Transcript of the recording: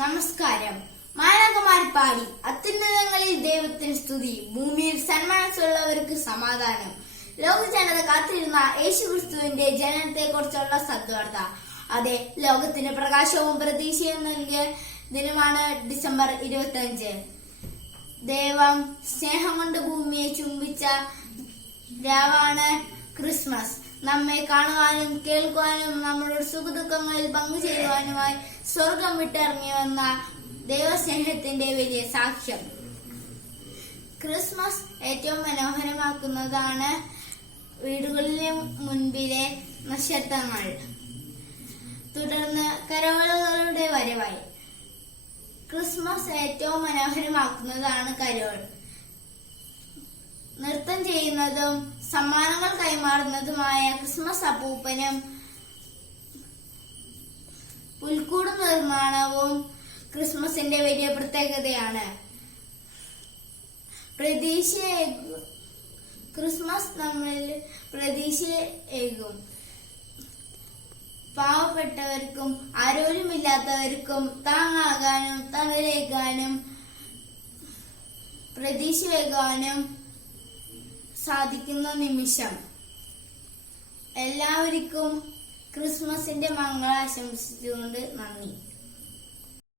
നമസ്കാരം. മാനകമാരിപ്പാടി അത്യുന്നതങ്ങളിൽ ദൈവത്തിന് സ്തുതി ഭൂമിയിൽ സന്മനസ്സുള്ളവർക്ക് സമാധാനം. ലോക ജനത കാത്തിരുന്ന യേശുക്രിസ്തുവിന്റെ ജനനത്തെ കുറിച്ചുള്ള സദ്വാർത്ത. അതെ ലോകത്തിന് പ്രകാശവും പ്രതീക്ഷയും നൽകിയ ദിനമാണ് ഡിസംബർ ഇരുപത്തി അഞ്ച് ദൈവം സ്നേഹം കൊണ്ട് ഭൂമിയെ ചുംബിച്ച രാവാണ് ക്രിസ്മസ്. നമ്മെ കാണുവാനും കേൾക്കുവാനും നമ്മുടെ സുഖദുഃഖങ്ങളിൽ പങ്കുചേരുവാനുമായി സ്വർഗം വിട്ടിറങ്ങി വന്ന ദൈവസ്നേഹത്തിന്റെ വലിയ സാക്ഷ്യം. ക്രിസ്മസ് ഏറ്റവും മനോഹരമാക്കുന്നതാണ് വീടുകളിലെ മുൻപിലെ നക്ഷത്രങ്ങൾ. തുടർന്ന് കരോളുകളുടെ വരവായി. ക്രിസ്മസ് ഏറ്റവും മനോഹരമാക്കുന്നതാണ് കരോൾ. നൃത്തം ചെയ്യുന്നതും സമ്മാനങ്ങൾ കൈമാറുന്നതുമായ ക്രിസ്മസ് അപ്പൂപ്പനും പുൽക്കൂട് നിർമ്മാണവും ക്രിസ്മസിന്റെ വലിയ പ്രത്യേകതയാണ്. പ്രതീക്ഷ ക്രിസ്മസ് നമ്മിൽ പ്രതീക്ഷയേകും. പാവപ്പെട്ടവർക്കും ആരോഗ്യമില്ലാത്തവർക്കും താങ്ങാകാനും തണലേകാനും പ്രതീക്ഷയേകാനും സാധിക്കുന്ന നിമിഷം. എല്ലാവർക്കും ക്രിസ്മസിന്റെ മംഗളാശംസിച്ചുകൊണ്ട് നന്ദി.